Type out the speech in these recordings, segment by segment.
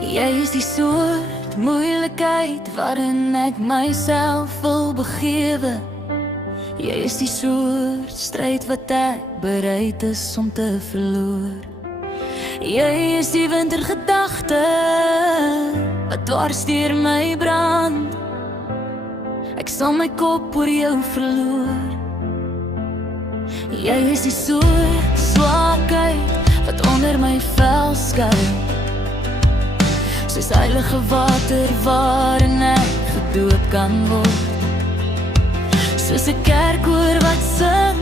Jy is die soort moeilikheid waarin ek myself wil begewe. Jy is die soort stryd wat ek bereid is om te verloor. Jy is die wintergedagte wat dwars deur my brand. Ek sal my kop oor jou verloor. Jy is die soort swakheid wat onder my vel skuil, soos heilige water waarin ek gedoop kan word. Soos 'n kerkkoor wat sing,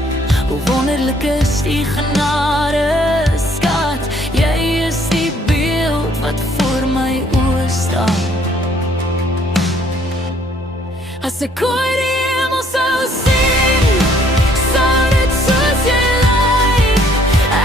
hoe wonderlik is die genade, skat. Jy is die beeld wat voor my oë staan. As ek ooit die hemel sou sien, sou dit soos jy lyk.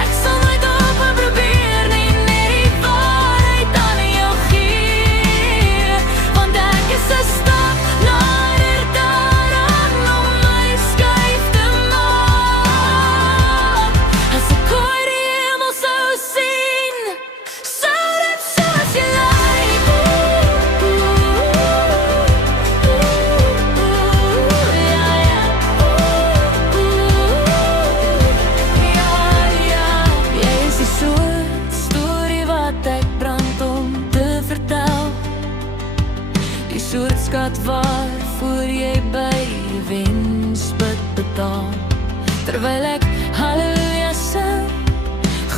Ek sal nooit ophou probeer nie, net die waarheid aan jou gee. Want ek is 'n stap nader daaraan om my skuif te maak. As ek ooit die hemel sou sien, sou dit soos jy lyk. Soort skat waarvoor jy by winspit betaal. Terwyl ek halleluja sing,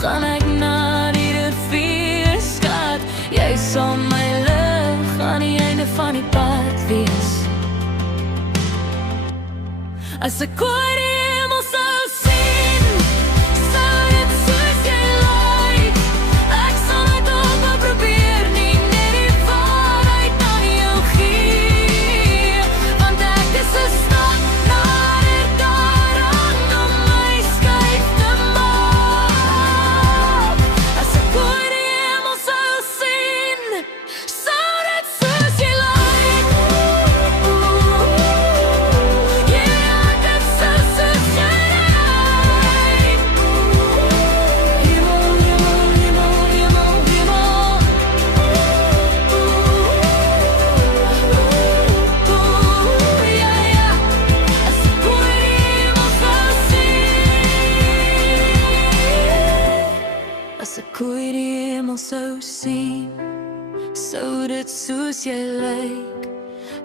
gaan ek na die rivier, skat. Jy sal my lig aan die einde van die pad wees. As ek ooit die hemel sou sien, sou dit soos jy lyk. Ek sal nooit ophou probeer nie, net die waarheid aan jou gee. Want ek is 'n stap nader daaraan om my skuif te maak. As ek ooit die hemel sou sien, sou dit soos jy lyk. As ek ooit die hemel sou sien, sou dit soos jy lyk.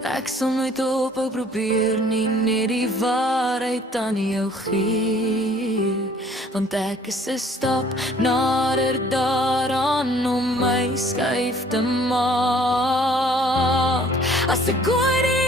Ek sal nooit ophou probeer nie, net die waarheid aan jou gee. Want ek is 'n stap nader daaraan om my skuif te maak. As ek ooit die